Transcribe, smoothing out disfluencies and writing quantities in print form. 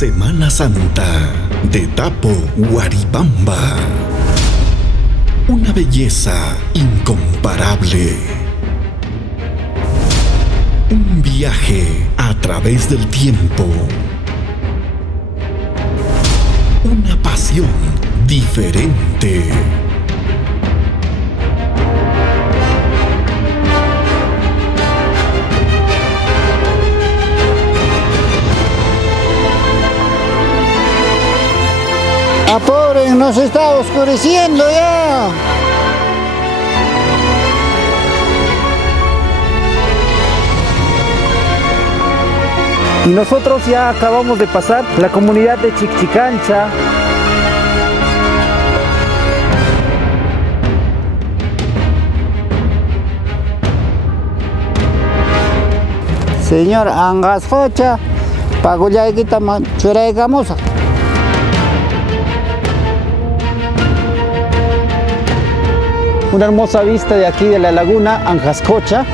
Semana Santa de Tapo, Huaribamba. Una belleza incomparable. Un viaje a través del tiempo. Una pasión diferente. Apuren, nos está oscureciendo ya. Y nosotros ya acabamos de pasar la comunidad de Chichicancha. Señor Angasjocha, Pagoyaikita Churaigamosa. Una hermosa vista de aquí de la laguna Angascocha.